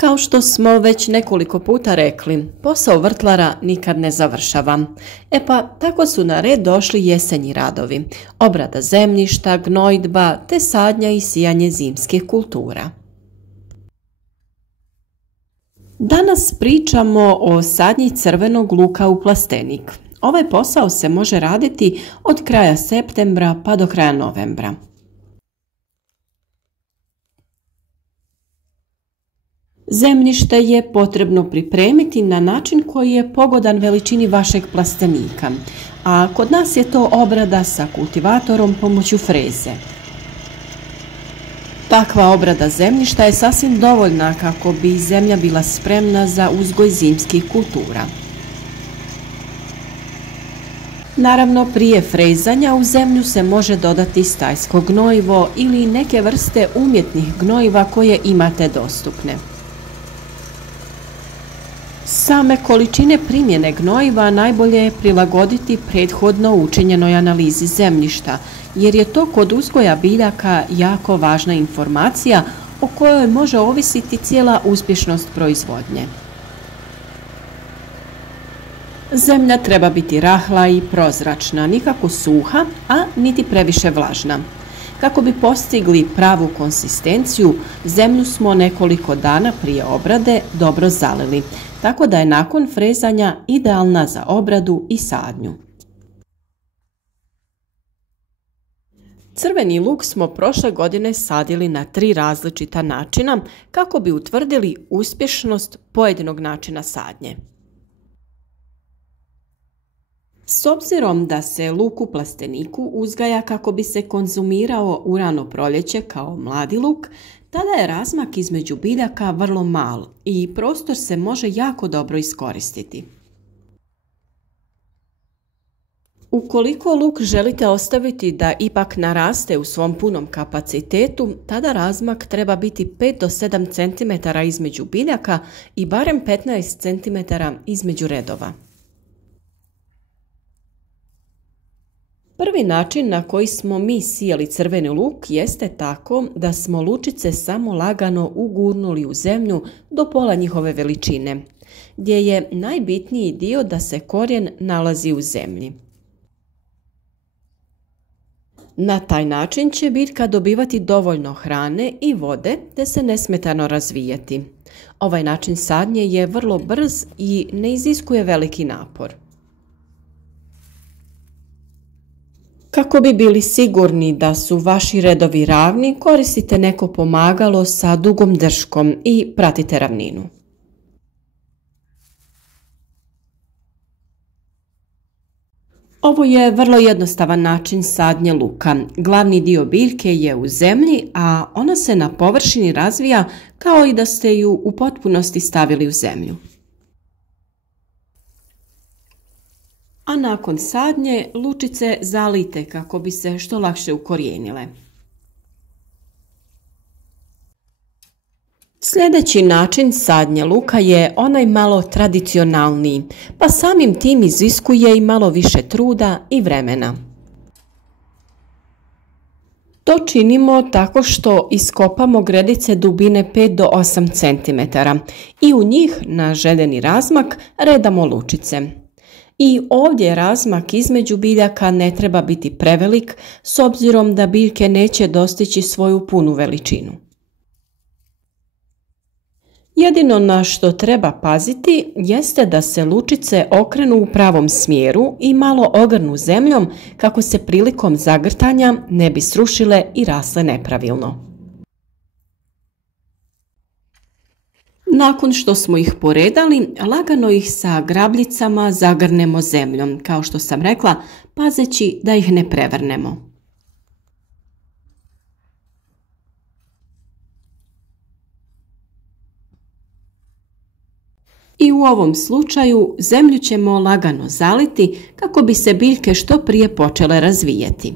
Kao što smo već nekoliko puta rekli, posao vrtlara nikad ne završava. E pa tako su na red došli jesenji radovi, obrada zemljišta, gnojidba te sadnja i sijanje zimskih kultura. Danas pričamo o sadnji crvenog luka u plastenik. Ovaj posao se može raditi od kraja septembra pa do kraja novembra. Zemljište je potrebno pripremiti na način koji je pogodan veličini vašeg plastenika, a kod nas je to obrada sa kultivatorom pomoću freze. Takva obrada zemljišta je sasvim dovoljna kako bi zemlja bila spremna za uzgoj zimskih kultura. Naravno, prije frezanja u zemlju se može dodati stajsko gnojivo ili neke vrste umjetnih gnojiva koje imate dostupne. Same količine primjene gnojiva najbolje je prilagoditi prethodno učinjenoj analizi zemljišta, jer je to kod uzgoja biljaka jako važna informacija o kojoj može ovisiti cijela uspješnost proizvodnje. Zemlja treba biti rahla i prozračna, nikako suha, a niti previše vlažna. Kako bi postigli pravu konsistenciju, zemlju smo nekoliko dana prije obrade dobro zalili, tako da je nakon frezanja idealna za obradu i sadnju. Crveni luk smo prošle godine sadili na 3 različita načina kako bi utvrdili uspješnost pojedinog načina sadnje. S obzirom da se luk u plasteniku uzgaja kako bi se konzumirao u rano proljeće kao mladi luk, tada je razmak između biljaka vrlo mal i prostor se može jako dobro iskoristiti. Ukoliko luk želite ostaviti da ipak naraste u svom punom kapacitetu, tada razmak treba biti 5 do 7 cm između biljaka i barem 15 cm između redova. Prvi način na koji smo mi sijali crveni luk jeste tako da smo lučice samo lagano ugurnuli u zemlju do pola njihove veličine, gdje je najbitniji dio da se korijen nalazi u zemlji. Na taj način će biljka dobivati dovoljno hrane i vode te se nesmetano razvijati. Ovaj način sadnje je vrlo brz i ne iziskuje veliki napor. Kako bi bili sigurni da su vaši redovi ravni, koristite neko pomagalo sa dugom drškom i pratite ravninu. Ovo je vrlo jednostavan način sadnje luka. Glavni dio biljke je u zemlji, a ona se na površini razvija kao i da ste ju u potpunosti stavili u zemlju. A nakon sadnje lučice zalijte kako bi se što lakše ukorijenile. Sljedeći način sadnje luka je onaj malo tradicionalniji, pa samim tim iziskuje i malo više truda i vremena. To činimo tako što iskopamo gredice dubine 5 do 8 cm i u njih na željeni razmak redamo lučice. I ovdje razmak između biljaka ne treba biti prevelik s obzirom da biljke neće dostići svoju punu veličinu. Jedino na što treba paziti jeste da se lučice okrenu u pravom smjeru i malo ogrnu zemljom kako se prilikom zagrtanja ne bi srušile i rasle nepravilno. Nakon što smo ih poredali, lagano ih sa grabljicama zagrnemo zemljom, kao što sam rekla, pazeći da ih ne prevrnemo. I u ovom slučaju zemlju ćemo lagano zaliti kako bi se biljke što prije počele razvijati.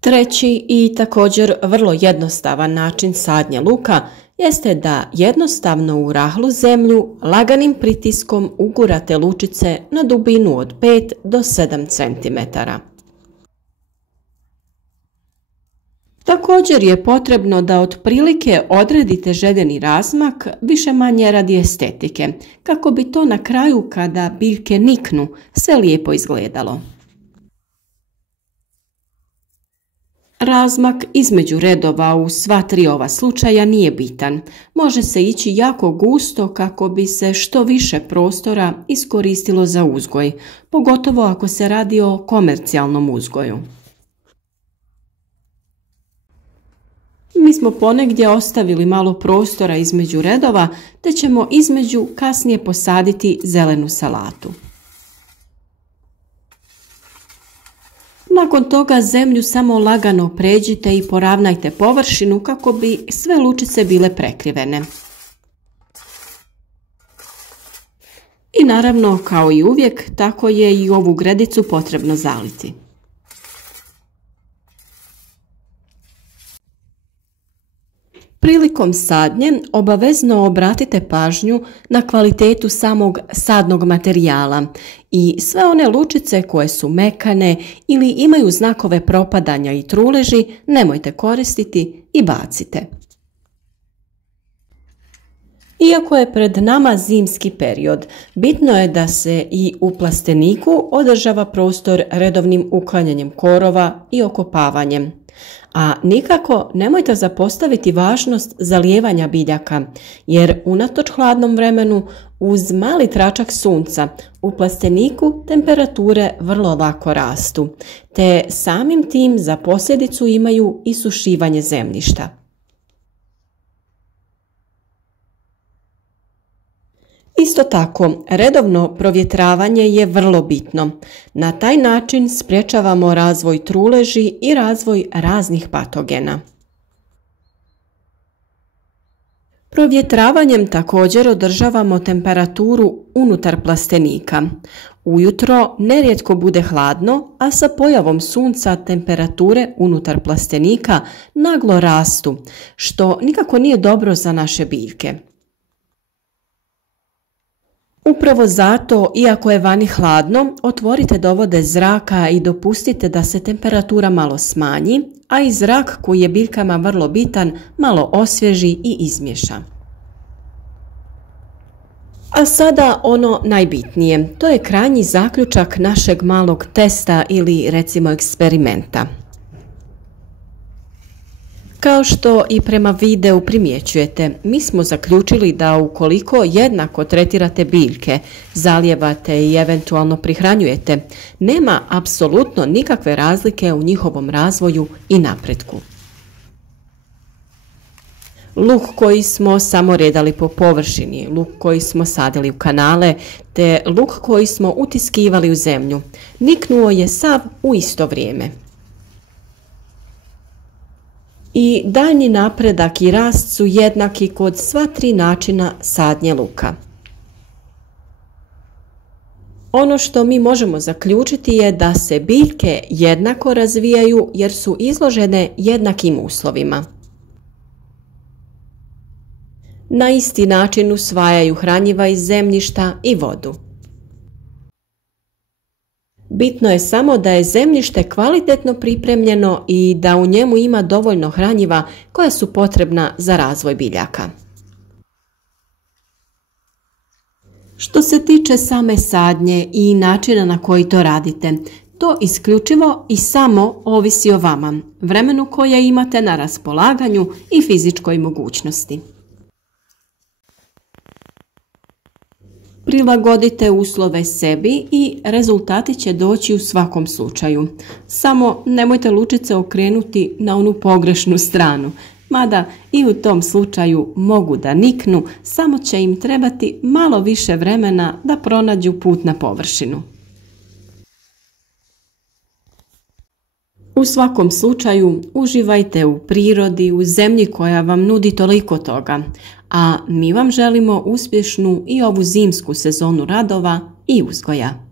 Treći i također vrlo jednostavan način sadnje luka jeste da jednostavno u rahlu zemlju laganim pritiskom ugurate lučice na dubinu od 5 do 7 cm. Također je potrebno da otprilike odredite željeni razmak više-manje radi estetike, kako bi to na kraju kada biljke niknu sve lijepo izgledalo. Razmak između redova u sva tri ova slučaja nije bitan. Može se ići jako gusto kako bi se što više prostora iskoristilo za uzgoj, pogotovo ako se radi o komercijalnom uzgoju. Mi smo ponegdje ostavili malo prostora između redova, te ćemo između kasnije posaditi zelenu salatu. Nakon toga zemlju samo lagano pređite i poravnajte površinu kako bi sve lučice bile prekrivene. I naravno, kao i uvijek, tako je i ovu gredicu potrebno zaliti. Prilikom sadnje obavezno obratite pažnju na kvalitetu samog sadnog materijala i sve one lučice koje su mekane ili imaju znakove propadanja i truleži nemojte koristiti i bacite. Iako je pred nama zimski period, bitno je da se i u plasteniku održava prostor redovnim uklanjanjem korova i okopavanjem. A nikako nemojte zapostaviti važnost zalijevanja biljaka, jer unatoč hladnom vremenu uz mali tračak sunca u plasteniku temperature vrlo lako rastu, te samim tim za posljedicu imaju i sušivanje zemljišta. Isto tako, redovno provjetravanje je vrlo bitno. Na taj način sprječavamo razvoj truleži i razvoj raznih patogena. Provjetravanjem također održavamo temperaturu unutar plastenika. Ujutro nerijetko bude hladno, a sa pojavom sunca temperature unutar plastenika naglo rastu, što nikako nije dobro za naše biljke. Upravo zato, iako je vani hladno, otvorite dovode zraka i dopustite da se temperatura malo smanji, a i zrak koji je biljkama vrlo bitan malo osvježi i izmiješa. A sada ono najbitnije, to je krajnji zaključak našeg malog testa ili recimo eksperimenta. Kao što i prema videu primjećujete, mi smo zaključili da ukoliko jednako tretirate biljke, zalijevate i eventualno prihranjujete, nema apsolutno nikakve razlike u njihovom razvoju i napretku. Luk koji smo samo redali po površini, luk koji smo sadili u kanale, te luk koji smo utiskivali u zemlju, niknuo je sav u isto vrijeme. I daljnji napredak i rast su jednaki kod sva tri načina sadnje luka. Ono što mi možemo zaključiti je da se biljke jednako razvijaju jer su izložene jednakim uslovima. Na isti način usvajaju hranjiva iz zemljišta i vodu. Bitno je samo da je zemljište kvalitetno pripremljeno i da u njemu ima dovoljno hranjiva koja su potrebna za razvoj biljaka. Što se tiče same sadnje i načina na koji to radite, to isključivo i samo ovisi o vama, vremenu koje imate na raspolaganju i fizičkoj mogućnosti. Prilagodite uslove sebi i rezultati će doći u svakom slučaju. Samo nemojte lučice okrenuti na onu pogrešnu stranu, mada i u tom slučaju mogu da niknu, samo će im trebati malo više vremena da pronađu put na površinu. U svakom slučaju uživajte u prirodi, u zemlji koja vam nudi toliko toga, a mi vam želimo uspješnu i ovu zimsku sezonu radova i uzgoja.